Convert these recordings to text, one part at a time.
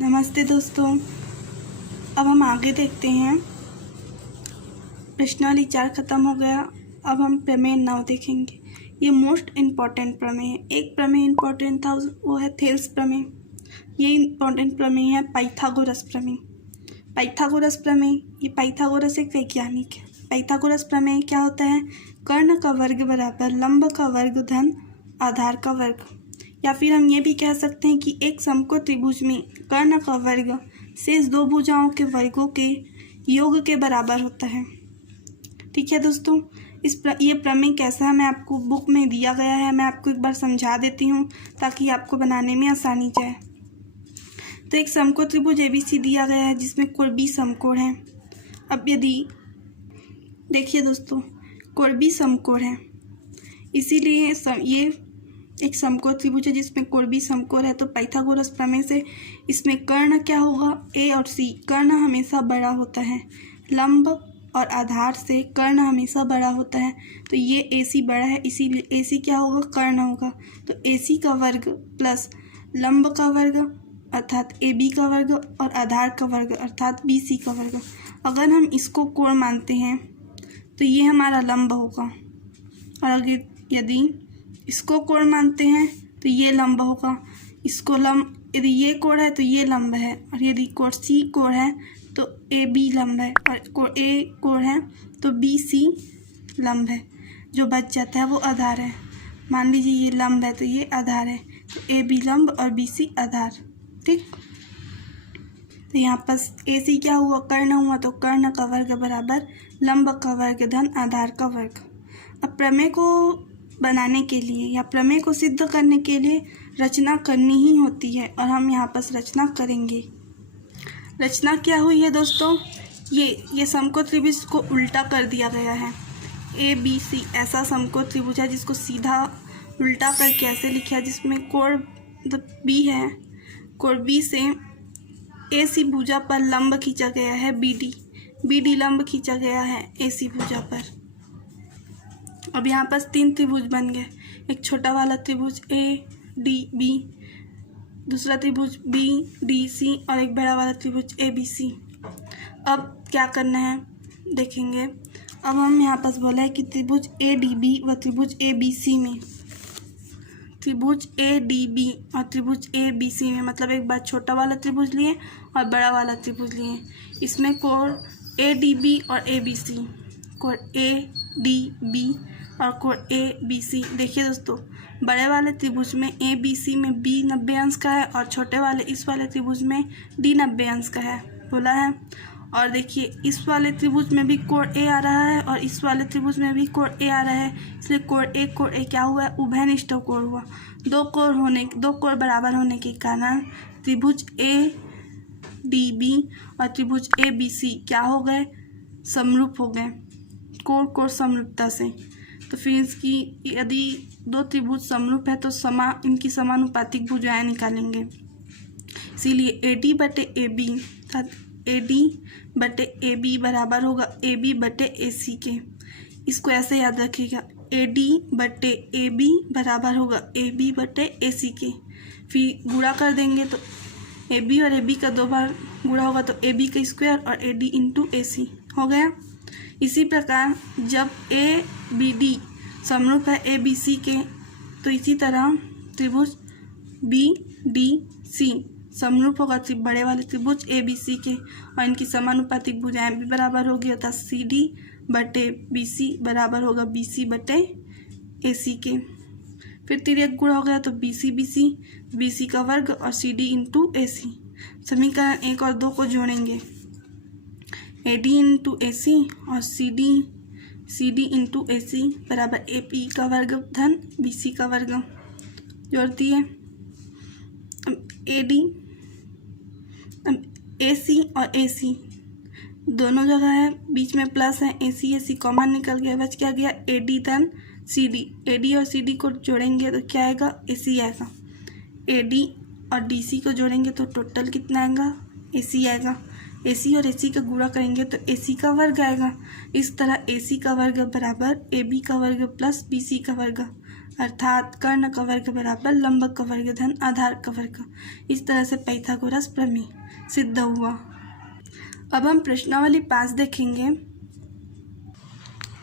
नमस्ते दोस्तों। अब हम आगे देखते हैं। प्रश्नावली 4 ख़त्म हो गया। अब हम प्रमेय 9 देखेंगे। ये मोस्ट इम्पॉर्टेंट प्रमेय है। एक प्रमेय इम्पॉर्टेंट था, वो है थेल्स प्रमेय। ये इम्पॉर्टेंट प्रमेय है पाइथागोरस प्रमेय। पाइथागोरस प्रमेय, ये पाइथागोरस एक वैज्ञानिक है। पाइथागोरस प्रमेय क्या होता है? कर्ण का वर्ग बराबर लंब का वर्ग धन आधार का वर्ग। या फिर हम ये भी कह सकते हैं कि एक समकोण त्रिभुज में कर्ण का वर्ग शेष दो भुजाओं के वर्गों के योग के बराबर होता है। ठीक है दोस्तों, ये प्रमेय कैसा है मैं आपको बुक में दिया गया है, मैं आपको एक बार समझा देती हूँ ताकि आपको बनाने में आसानी जाए। तो एक समकोण त्रिभुज ABC दिया गया है जिसमें कोण B समकोण है। अब यदि देखिए दोस्तों, कोण B समकोण है, इसीलिए ये एक समकोण त्रिभुज है जिसमें कोण B समकोण है। तो पाइथागोरस प्रमेय से इसमें कर्ण क्या होगा? A और C। कर्ण हमेशा बड़ा होता है, लंब और आधार से कर्ण हमेशा बड़ा होता है। तो ये AC बड़ा है, इसीलिए AC क्या होगा? कर्ण होगा। तो AC का वर्ग प्लस लंब का वर्ग अर्थात AB का वर्ग और आधार का वर्ग अर्थात BC का वर्ग। अगर हम इसको कोण मानते हैं तो ये हमारा लंब होगा, और अगर यदि इसको कोण मानते हैं तो ये लंब होगा। इसको लंब, यदि ये कोण है तो ये लंब है, और यदि कोण C कोण है तो AB लंब है, और कोण A कोण है तो BC लंब है। जो बच जाता है वो आधार है। मान लीजिए ये लंब है तो ये आधार है, तो AB लंब और BC आधार। ठीक, तो यहाँ पर AC क्या हुआ? कर्ण हुआ। तो कर्ण का वर्ग बराबर लंब का वर्ग धन आधार का वर्ग। अब प्रमेय को बनाने के लिए या प्रमेय को सिद्ध करने के लिए रचना करनी ही होती है, और हम यहाँ पर रचना करेंगे। रचना क्या हुई है दोस्तों? ये समकोण त्रिभुज को उल्टा कर दिया गया है। ABC ऐसा समकोण त्रिभुज है जिसको सीधा उल्टा करके ऐसे लिखा है, जिसमें कोण B है। कोण B से AC भुजा पर लंब खींचा गया है BD लंब खींचा गया है AC भुजा पर। अब यहाँ पर 3 त्रिभुज बन गए। एक छोटा वाला त्रिभुज ADB, दूसरा त्रिभुज BDC और एक बड़ा वाला त्रिभुज ABC। अब क्या करना है देखेंगे। अब हम यहाँ पर बोला है कि त्रिभुज ADB व त्रिभुज ABC में, त्रिभुज ADB और त्रिभुज ABC में मतलब एक बार छोटा वाला त्रिभुज लिए और बड़ा वाला त्रिभुज लिए। इसमें कोण ADB और ABC, कोण ADB और कोण ABC। देखिए दोस्तों, बड़े वाले त्रिभुज में ABC में B 90 अंश का है, और छोटे वाले इस वाले त्रिभुज में D 90 अंश का है बोला है। और देखिए इस वाले त्रिभुज में भी कोण A आ रहा है और इस वाले त्रिभुज में भी कोण A आ रहा है, इसलिए कोण A क्या हुआ? उभयनिष्ठ कोण हुआ। दो कोण बराबर होने के कारण त्रिभुज ADB और त्रिभुज ABC क्या हो गए? समरूप हो गए, कोण समरूपता से। तो फिर इसकी यदि दो त्रिभुज समरूप है तो इनकी समानुपातिक भुजाएं निकालेंगे। इसीलिए AD बटे AB अर्थात AD बटे AB बराबर होगा AB बटे AC के। इसको ऐसे याद रखिएगा, AD बटे AB बराबर होगा AB बटे AC के। फिर गुणा कर देंगे तो AB और AB का 2 बार गुणा होगा तो AB का स्क्वायर और AD इंटू AC हो गया। इसी प्रकार जब ABD समरूप है ABC के, तो इसी तरह त्रिभुज BDC समरूप होगा बड़े वाले त्रिभुज ABC के, और इनकी समानुपातिक भुजाएं भी बराबर होगी, अर्थात CD बटे BC बराबर होगा BC बटे AC के। फिर तिर्यक गुणा हो गया तो BC का वर्ग और CD इंटू AC। समीकरण 1 और 2 को जोड़ेंगे, AD इंटू AC और CD इंटू AC बराबर AP का वर्ग धन BC का वर्ग। जोड़ती है AC और AC दोनों जगह है, बीच में प्लस है, AC कॉमन निकल गया, बच क्या गया? AD धन CD। AD और CD को जोड़ेंगे तो क्या आएगा? AC आएगा। AD और DC को जोड़ेंगे तो टोटल कितना आएगा? AC आएगा। AC और AC का गुणा करेंगे तो AC का वर्ग आएगा। इस तरह AC का वर्ग बराबर AB का वर्ग प्लस BC का वर्ग अर्थात कर्ण का वर्ग बराबर लंब का वर्ग धन आधार का वर्ग। इस तरह से पाइथागोरस प्रमेय सिद्ध हुआ। अब हम प्रश्नावली 5 देखेंगे।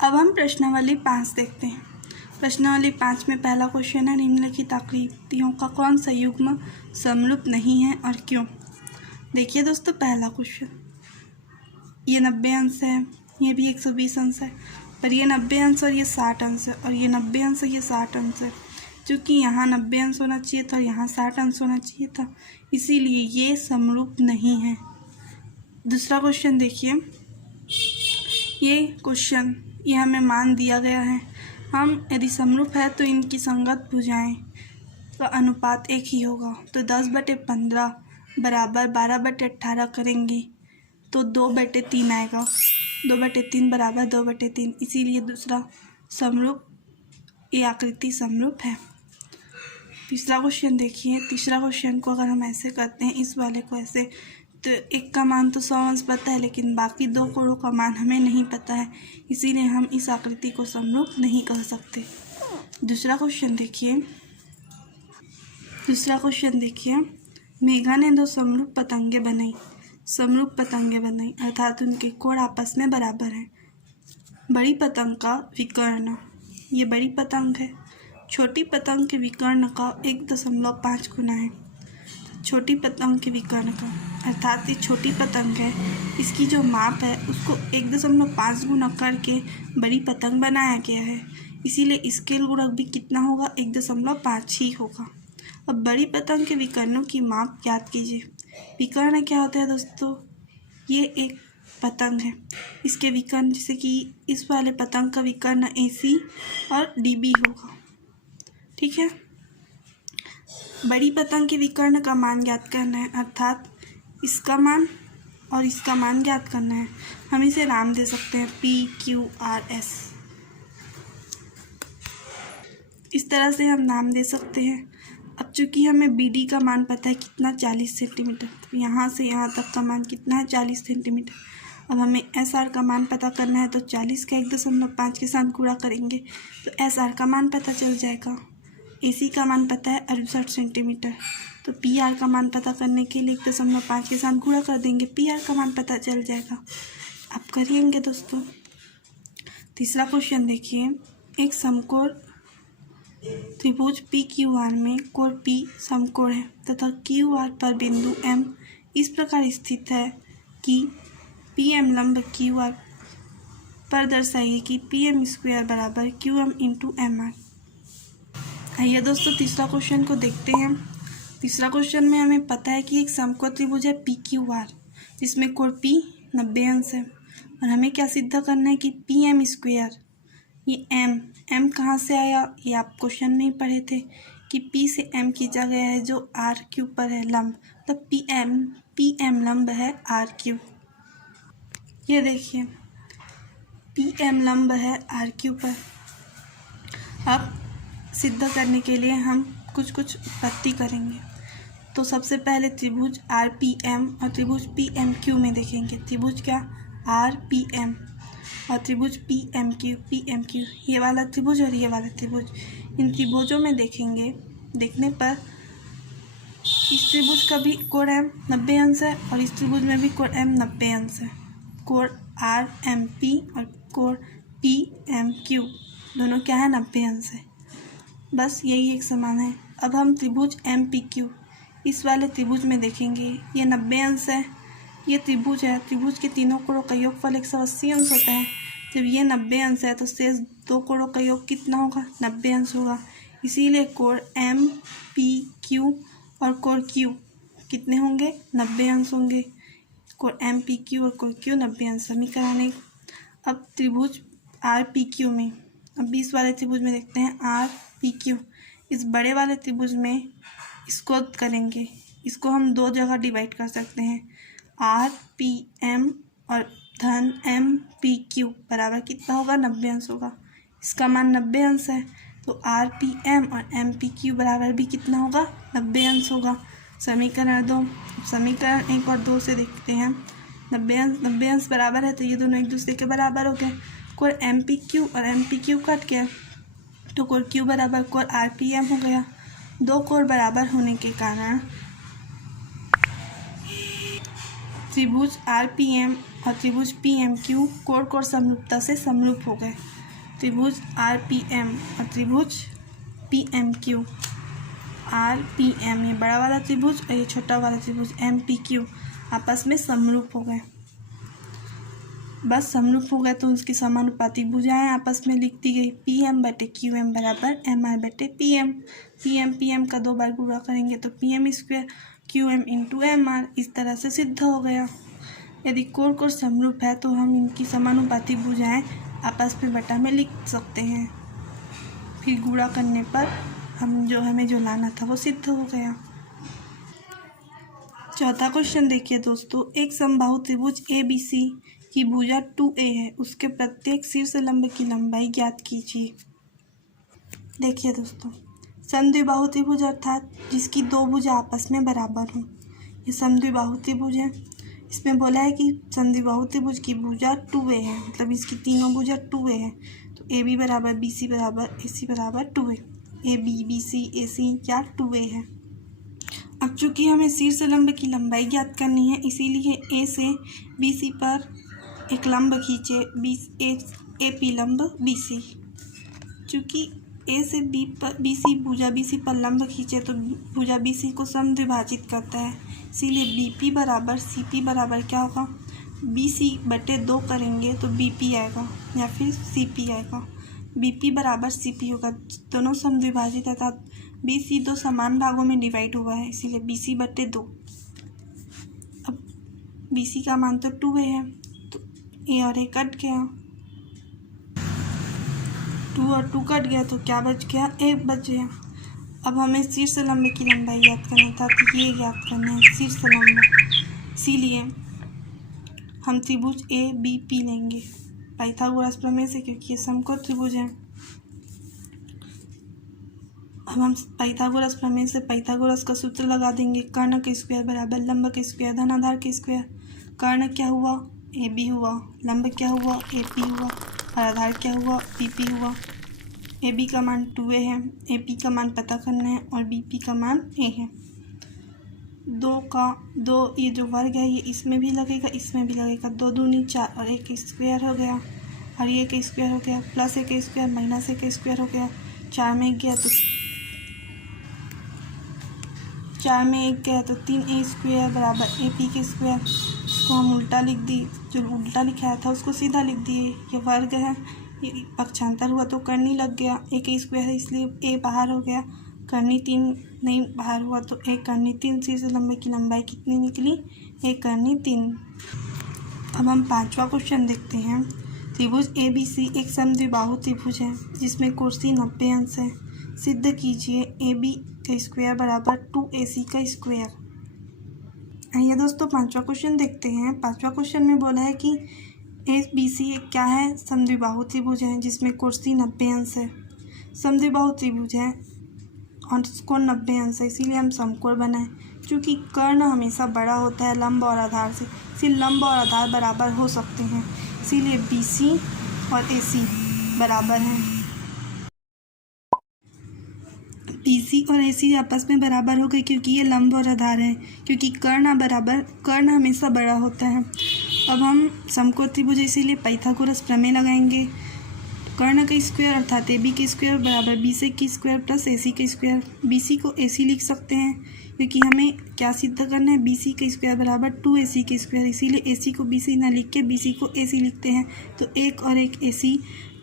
अब हम प्रश्नावली 5 देखते हैं। प्रश्नावली 5 में पहला क्वेश्चन है, निम्नलिखित आकृतियों का कौन सा युग्म समरूप नहीं है और क्यों। देखिए दोस्तों, पहला क्वेश्चन, ये 90 अंश है, ये भी 120 अंश है, पर ये 90 अंश और ये 60 अंश है, और ये 90 अंश और ये 60 अंश है। चूँकि यहाँ 90 अंश होना चाहिए था और यहाँ 60 अंश होना चाहिए था, इसीलिए ये समरूप नहीं है। दूसरा क्वेश्चन देखिए, ये क्वेश्चन ये हमें मान दिया गया है, हम यदि समरूप है तो इनकी संगत भुजाएं का अनुपात एक ही होगा। तो 10/15 बराबर 12/18 करेंगे तो 2/3 आएगा। 2/3 बराबर 2/3, इसीलिए दूसरा समरूप, ये आकृति समरूप है। तीसरा क्वेश्चन देखिए, तीसरा क्वेश्चन को अगर हम ऐसे करते हैं, इस वाले को ऐसे, तो एक का मान तो 100 अंश पता है, लेकिन बाकी दो कोणों का मान हमें नहीं पता है, इसीलिए हम इस आकृति को समरूप नहीं कह सकते। दूसरा क्वेश्चन देखिए, दूसरा क्वेश्चन देखिए, मेघा ने 2 समरूप पतंगे बनाई, समरूप पतंगे बनाई, अर्थात उनके कोण आपस में बराबर हैं। बड़ी पतंग का विकर्ण, ये बड़ी पतंग है, छोटी पतंग के विकर्ण का 1.5 गुना है। छोटी पतंग के विकर्ण का, अर्थात ये छोटी पतंग है, इसकी जो माप है उसको 1.5 गुना करके बड़ी पतंग बनाया गया है, इसीलिए स्केल गुणक भी कितना होगा, 1.5 ही होगा। अब बड़ी पतंग के विकर्णों की माप याद कीजिए। विकर्ण क्या होता है दोस्तों, ये एक पतंग है, इसके विकर्ण, जैसे कि इस वाले पतंग का विकर्ण AC और DB होगा, ठीक है। बड़ी पतंग के विकर्ण का मान ज्ञात करना है, अर्थात इसका मान और इसका मान ज्ञात करना है। हम इसे नाम दे सकते हैं PQRS, इस तरह से हम नाम दे सकते हैं। अब चूंकि हमें BD का मान पता है कितना, 40 सेंटीमीटर, तो यहाँ से यहाँ तक का मान कितना है, 40 सेंटीमीटर। अब हमें SR का मान पता करना है, तो 40 का 1.5 के साथ गुणा करेंगे तो SR का मान पता चल जाएगा। AC का मान पता है 68 सेंटीमीटर, तो PR का मान पता करने के लिए 1.5 के साथ गुणा कर देंगे, PR का मान पता चल जाएगा। आप करिएंगे दोस्तों। तीसरा क्वेश्चन देखिए, एक समकोण त्रिभुज PQR में कोण P समकोण है तथा QR पर बिंदु M इस प्रकार स्थित है कि PM लंब QR पर दर्शाइए कि PM² बराबर QM × MR। आइए दोस्तों, तीसरा क्वेश्चन को देखते हैं। तीसरा क्वेश्चन में हमें पता है कि एक समकोण त्रिभुज है PQR, जिसमें कोण P 90 अंश है, और हमें क्या सिद्ध करना है कि PM², ये M कहाँ से आया, ये आप क्वेश्चन में ही पढ़े थे कि P से M खींचा गया है जो RQ पर है लंब, तब PM लंब है RQ। ये देखिए, PM लंब है RQ पर। अब सिद्ध करने के लिए हम कुछ उत्पत्ति करेंगे। तो सबसे पहले त्रिभुज RPM और त्रिभुज PMQ में देखेंगे। त्रिभुज क्या, RPM और त्रिभुज PMQ, ये वाला त्रिभुज और ये वाला त्रिभुज, इन त्रिभुजों में देखेंगे। देखने पर इस त्रिभुज का भी कोण M 90 अंश है और इस त्रिभुज में भी कोण M 90 अंश है। कोण RMP और कोण PMQ दोनों क्या है, 90 अंश है। बस यही एक समान है। अब हम त्रिभुज MPQ इस वाले त्रिभुज में देखेंगे। ये 90 अंश है, ये त्रिभुज है, त्रिभुज के तीनों कोणों का योगफल 180 अंश होता है। जब ये 90 अंश है तो शेष दो कोणों का योग कितना होगा, 90 अंश होगा। इसीलिए कोण MPQ और कोण Q कितने होंगे, 90 अंश होंगे। कोण MPQ और कोण Q 90 अंश। समीकरण एक। अब त्रिभुज RPQ में, अब 20 वाले त्रिभुज में देखते हैं RPQ। इस बड़े वाले त्रिभुज में इसको करेंगे, इसको हम दो जगह डिवाइड कर सकते हैं, RPM और धन MPQ बराबर कितना होगा, 90 अंश होगा। इसका मान 90 अंश है तो RPM और MPQ बराबर भी कितना होगा, 90 अंश होगा। समीकरण 2। समीकरण 1 और 2 से देखते हैं। 90 अंश बराबर है तो ये दोनों एक दूसरे के बराबर हो गए। कोण MPQ और MPQ कट गया तो कोण Q बराबर कोण RPM हो गया। दो कोण बराबर होने के कारण त्रिभुज RPM और त्रिभुज PMQ कोण समरूपता से समरूप हो गए। त्रिभुज RPM और त्रिभुज PMQ, RPM ये बड़ा वाला त्रिभुज और ये छोटा वाला त्रिभुज MPQ आपस में समरूप हो गए। बस समरूप हो गए तो उसकी समानुपातिक भुजाएं आपस में लिख दी गई। PM/QM बराबर MR/PM। PM का 2 बार गुणा करेंगे तो PM² QM × MR इस तरह से सिद्ध हो गया। यदि कोण समरूप है तो हम इनकी समानुपातिक भुजाएं आपस में बटा में लिख सकते हैं। फिर गुणा करने पर हमें जो लाना था वो सिद्ध हो गया। चौथा क्वेश्चन देखिए दोस्तों, एक समबाहु त्रिभुज ABC की भुजा 2A है, उसके प्रत्येक शीर्ष लंब की लंबाई ज्ञात कीजिए। देखिए दोस्तों, समद्विबाहु त्रिभुज अर्थात जिसकी दो भुजा आपस में बराबर हो, ये समद्विबाहु त्रिभुज है। इसमें बोला है कि समद्विबाहु त्रिभुज की भुजा 2A है, मतलब इसकी तीनों भुजा 2A है। तो AB बराबर BC बराबर AC बराबर 2A। AB BC AC या 2A है। अब चूंकि हमें शीर्ष लंब की लंबाई ज्ञात करनी है, इसीलिए A से BC पर एक लंब खींचे, AP लंब BC। चूँकि A से BC भुजा BC पर लंब खींचे तो भुजा BC को समद्विभाजित करता है, इसीलिए BP बराबर CP बराबर क्या होगा, BC/2 करेंगे तो BP आएगा या फिर CP आएगा। BP बराबर CP होगा, दोनों समद्विभाजित अर्थात BC 2 समान भागों में डिवाइड हुआ है, इसीलिए BC/2। अब BC का मान तो 2A है, तो A और A कट गया, 2 और 2 कट गया तो क्या बच गया, 1 बच गया। अब हमें शीर्ष लंब की लंबाई ज्ञात करना था, तो ये ज्ञात करना है शीर्ष लंब, इसीलिए हम त्रिभुज ABP लेंगे पाइथागोरस प्रमेय से, क्योंकि ये समकोण त्रिभुज है। अब हम पाइथागोरस प्रमेय से पाइथागोरस का सूत्र लगा देंगे, कर्ण के स्क्वायर बराबर लंब के स्क्वायर धन आधार के स्क्वायर। कर्ण क्या हुआ, AB हुआ, लंब क्या हुआ, AP हुआ, और आधार क्या हुआ, BP हुआ। AB का मान 2A है, AP का मान पता करना है और BP का मान A है। 2 ये जो वर्ग है ये इसमें भी लगेगा, इसमें भी लगेगा, 2 दूनी 4 और 1 स्क्वायर हो गया, और ये 1 स्क्वायर हो गया, प्लस 1 स्क्वायर माइनस 1 स्क्वायर हो गया, 4 में 1 गया तो 4 में 1 गया तो 3A स्क्वायर बराबर AP के स्क्वायर। इसको हम उल्टा लिख दी, जो उल्टा लिखाया था उसको सीधा लिख दिए। ये वर्ग है, ये पक्षांतर हुआ तो करनी लग गया, 1 स्क्वायर है इसलिए A बाहर हो गया, करनी 3 नहीं बाहर हुआ तो 1 करनी 3। शीर्ष लंब की लंबाई कितनी निकली, 1 करनी 3। अब हम 5वां क्वेश्चन देखते हैं। त्रिभुज ABC एक समद्विबाहु त्रिभुज है जिसमें कोण 90 अंश है, सिद्ध कीजिए AB का स्क्वायर बराबर 2AC का स्क्वायर। आइए दोस्तों 5वां क्वेश्चन देखते हैं। 5वां क्वेश्चन में बोला है कि ABC एक क्या है, समद्विबाहु त्रिभुज है जिसमें कोण 90 अंश है। समद्विबाहु त्रिभुज है और कोण 90 अंश है, इसीलिए हम समकोण बनाएं। क्योंकि कर्ण हमेशा बड़ा होता है लंब और आधार से, इसलिए लंब और आधार बराबर हो सकते हैं, इसीलिए BC और AC बराबर हैं। BC और AC आपस में बराबर हो गए क्योंकि ये लंब और आधार है, क्योंकि कर्ण हमेशा बड़ा होता है। अब हम समकोण त्रिभुज इसीलिए पाइथागोरस प्रमेय लगाएंगे। कर्ण का स्क्वायर अर्थात AB के स्क्वायर बराबर BC की स्क्वायर प्लस AC के स्क्वायर। BC को AC लिख सकते हैं क्योंकि हमें क्या सिद्ध करना है, BC के स्क्वायर बराबर 2AC के स्क्वायर, इसीलिए AC को BC ना लिख के BC को AC लिखते हैं, तो 1 और 1 AC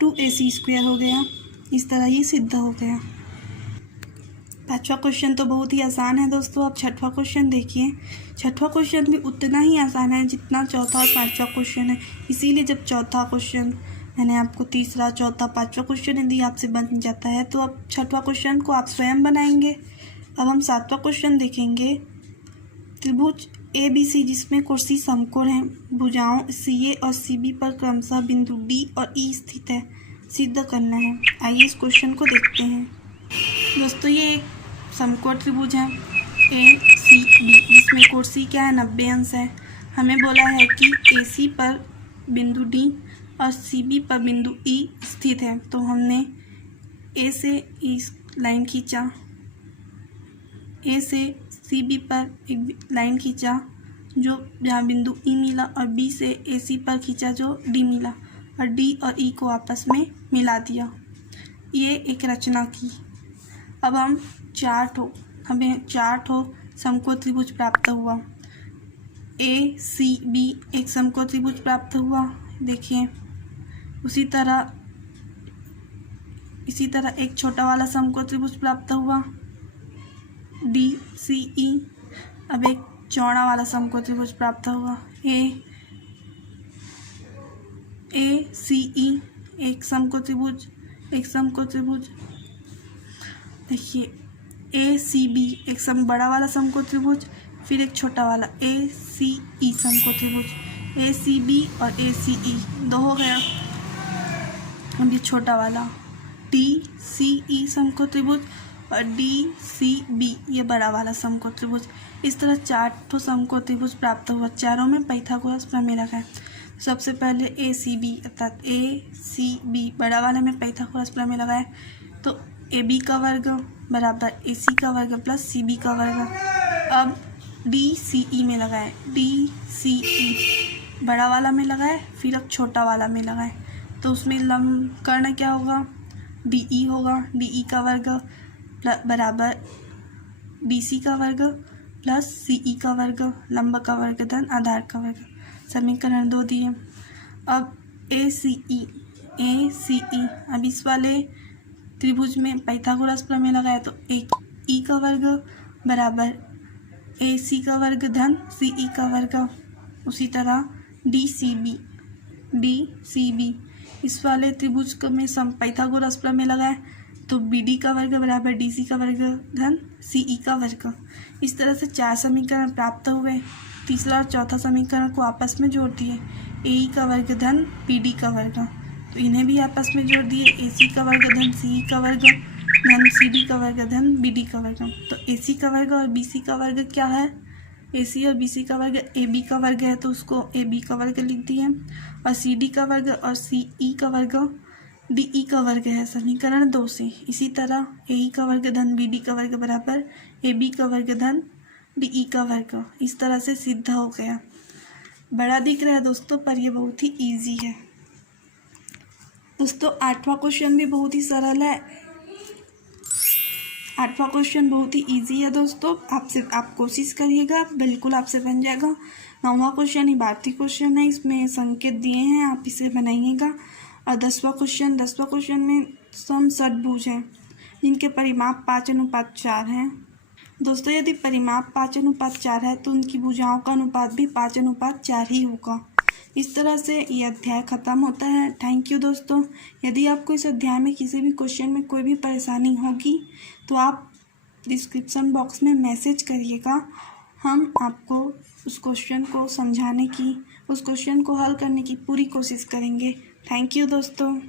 2AC स्क्वायर हो गया। इस तरह ये सिद्ध हो गया। 5वां क्वेश्चन तो बहुत ही आसान है दोस्तों। अब 6वां क्वेश्चन देखिए। 6वां क्वेश्चन भी उतना ही आसान है जितना 4था और 5वां क्वेश्चन है, इसीलिए जब 4था क्वेश्चन मैंने आपको 3रा 4था 5वां क्वेश्चन यदि आपसे बन जाता है तो अब 6वां क्वेश्चन को आप स्वयं बनाएंगे। अब हम 7वां क्वेश्चन देखेंगे। त्रिभुज ABC जिसमें कोण समकोण है, भुजाओं CA और CB पर क्रमशः बिंदु D और E स्थित है, सिद्ध करना है। आइए इस क्वेश्चन को देखते हैं। दोस्तों ये एक समकोण त्रिभुज है ACB जिसमें कोण C क्या है, 90 अंश है। हमें बोला है कि AC पर बिंदु D और CB पर बिंदु E स्थित है, तो हमने ए से इस लाइन खींचा, ए से सी बी पर एक लाइन खींचा जो जहाँ बिंदु ई मिला, और बी से ए सी पर खींचा जो डी मिला, और डी और ई को आपस में मिला दिया। ये एक रचना की। अब हमें चार ठो समकोण त्रिभुज प्राप्त हुआ। ए सी बी एक समकोण त्रिभुज प्राप्त हुआ, देखिए। इसी तरह एक छोटा वाला समकोण त्रिभुज प्राप्त हुआ, डी सी ई। अब एक चौड़ा वाला समकोण त्रिभुज प्राप्त हुआ, ए सी ई एक समकोण त्रिभुज। देखिए ए सी बी एक बड़ा वाला समकोण त्रिभुज, फिर एक छोटा वाला ए सी ई समकोण त्रिभुज। ए सी बी और ए सी ई दो हो गया। अब ये छोटा वाला डी सी ई समकोण त्रिभुज और डी सी बी ये बड़ा वाला समकोण त्रिभुज। इस तरह 4 ठो समकोण त्रिभुज प्राप्त हुआ। चारों में पाइथागोरस प्रमेय लगा है। सबसे पहले ए सी बी अर्थात ए सी बी बड़ा वाले में पाइथागोरस प्रमेय लगा है, तो ए बी का वर्ग बराबर ए सी का वर्ग प्लस सी बी का वर्ग। अब डी सी ई में लगाए, डी सी ई बड़ा वाला में लगाए, फिर अब छोटा वाला में लगाए, तो उसमें लंब कर्ण क्या होगा, डी ई होगा। डी ई का वर्ग बराबर डी सी का वर्ग प्लस सी ई का वर्ग, लंब का वर्ग धन आधार का वर्ग। समीकरण 2 दिए। अब ए सी ई अब इस वाले त्रिभुज में पाइथागोरस प्रमेय लगाया, तो एक ई का वर्ग बराबर ए सी का वर्ग धन सी ई का वर्ग। उसी तरह डी सी बी इस वाले त्रिभुज में पाइथागोरस प्रमेय लगाए, तो बी डी का वर्ग बराबर डी सी का वर्ग धन सी ई का वर्ग। इस तरह से 4 समीकरण प्राप्त हुए। तीसरा और चौथा समीकरण को आपस में जोड़ दिए, ए ई का वर्ग धन बी डी का वर्ग, तो इन्हें भी आपस में जोड़ दिए, ए सी का वर्ग धन सी ई का वर्ग धन सी डी का वर्ग धन बी डी का वर्ग। तो ए सी का वर्ग और बी सी का वर्ग क्या है, ए सी और बी सी का वर्ग ए बी का वर्ग है, तो उसको ए बी का वर्ग लिख दिए, और सी डी का वर्ग और सी ई का वर्ग डी ई का वर्ग है समीकरण 2 से। इसी तरह ए ई का वर्ग धन बी डी का वर्ग बराबर ए बी का वर्ग धन डी ई का वर्ग। इस तरह से सिद्ध हो गया। बड़ा दिख रहा है दोस्तों, पर ये बहुत ही इजी है दोस्तों। 8वां क्वेश्चन भी बहुत ही सरल है। 8वां क्वेश्चन बहुत ही इजी है दोस्तों। आप कोशिश करिएगा, बिल्कुल आपसे बन जाएगा। 9वां क्वेश्चन इबारती क्वेश्चन है, इसमें संकेत दिए हैं, आप इसे बनाइएगा। और 10वां क्वेश्चन में सम षटभुज है जिनके परिमाप 5:4 हैं। दोस्तों यदि परिमाप 5:4 है तो उनकी भुजाओं का अनुपात भी 5:4 ही होगा। इस तरह से ये अध्याय ख़त्म होता है। थैंक यू दोस्तों। यदि आपको इस अध्याय में किसी भी क्वेश्चन में कोई भी परेशानी होगी तो आप डिस्क्रिप्शन बॉक्स में मैसेज करिएगा। हम आपको उस क्वेश्चन को समझाने की, उस क्वेश्चन को हल करने की पूरी कोशिश करेंगे। थैंक यू दोस्तों।